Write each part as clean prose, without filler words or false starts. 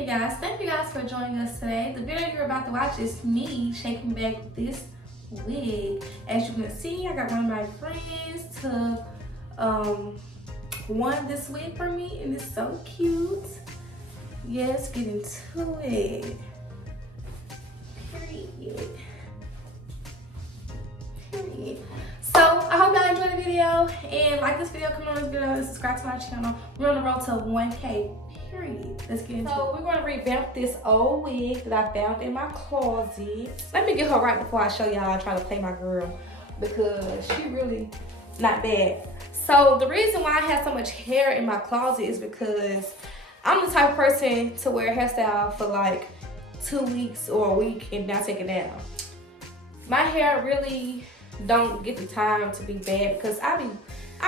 Hey guys, thank you guys for joining us today. The video you're about to watch is me shaking back this wig. As you can see, I got one of my friends to won this wig for me, and it's so cute. Yes, get into it. Period. So I hope y'all enjoyed the video and like this video, comment on this video, and subscribe to my channel. We're on the road to 1K. Period. Let's get into it. So we're going to revamp this old wig that I found in my closet. Let me get her right before I show y'all. I try to play my girl because she really not bad. So the reason why I have so much hair in my closet is because I'm the type of person to wear a hairstyle for like 2 weeks or a week and not take it down. My hair really don't get the time to be bad because I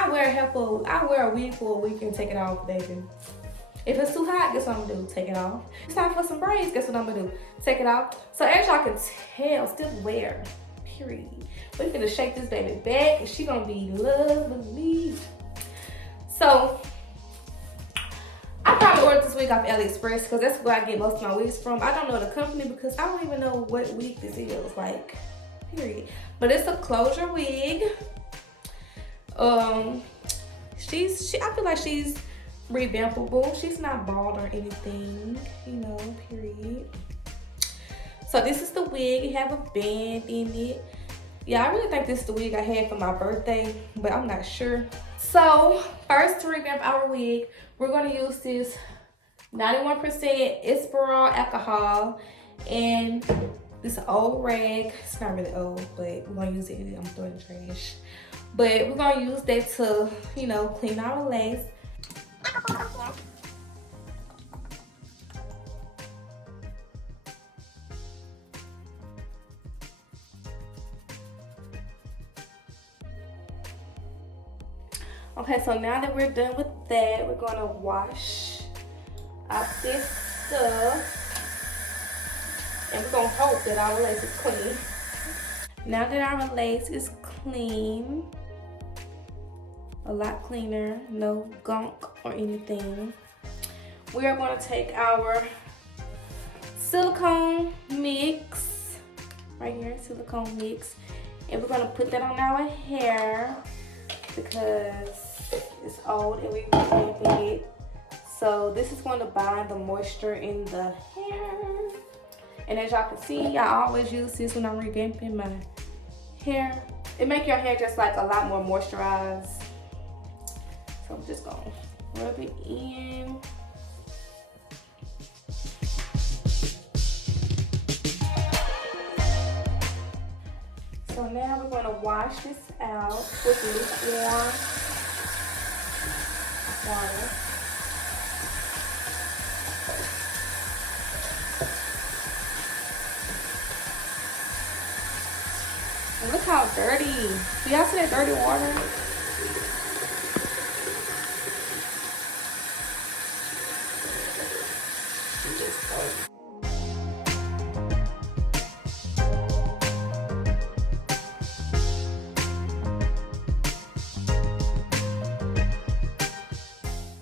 wear a wig for a week and take it off, baby. If it's too hot, guess what I'm gonna do? Take it off. It's time for some braids, guess what I'm gonna do? Take it off. So as y'all can tell, still wear, period. We're gonna shake this baby back and she gonna be lovely. So, I probably ordered this wig off AliExpress because that's where I get most of my wigs from. I don't know the company because I don't even know what wig this is, like, period. But it's a closure wig. I feel like she's revampable. She's not bald or anything, you know, period. So this is the wig. You have a band in it. Yeah, I really think this is the wig I had for my birthday, but I'm not sure. So first, to revamp our wig, we're going to use this 91% Isperol alcohol and this old rag. It's not really old, but we're going to use it. I'm throwing the trash. But we're going to use that to, you know, clean our lace. Okay, so now that we're done with that, we're gonna wash off this stuff. And we're gonna hope that our lace is clean. Now that our lace is clean, a lot cleaner, no gunk or anything, we are going to take our silicone mix, right here, silicone mix, and we're going to put that on our hair because it's old and we're revamping it. So this is going to bind the moisture in the hair. And as y'all can see, I always use this when I'm revamping my hair. It makes your hair just like a lot more moisturized. So I'm just gonna rub it in. So now we're gonna wash this out with lukewarm water. And look how dirty. Do y'all see that dirty water?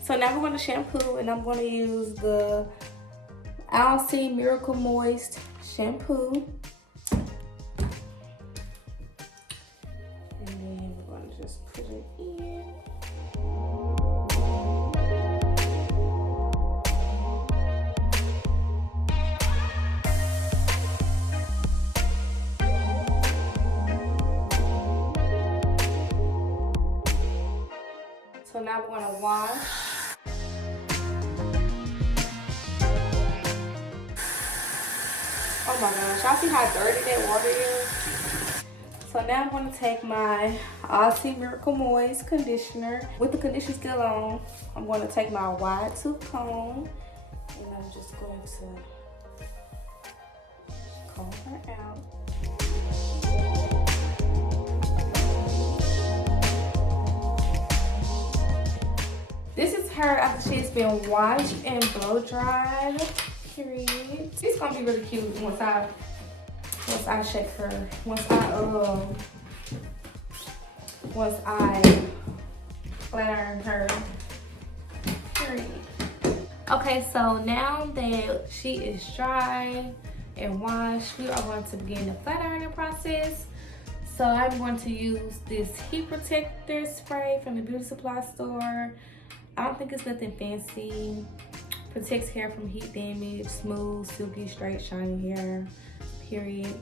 So now we're going to shampoo, and I'm going to use the REVAMP Miracle Moist shampoo. And then we're going to just put it in. So now we're going to wash. Oh my gosh, y'all see how dirty that water is? So now I'm going to take my REVAMP Miracle Moist conditioner. With the conditioner still on, I'm going to take my wide tooth comb and I'm just going to comb her out. This is her after she's been washed and blow dried. Period. It's gonna be really cute once I shake her. Once I flat iron her. Period. Okay, so now that she is dry and washed, we are going to begin the flat ironing process. So I'm going to use this heat protector spray from the beauty supply store. I don't think it's nothing fancy. Protects hair from heat damage, smooth, silky, straight, shiny hair, period.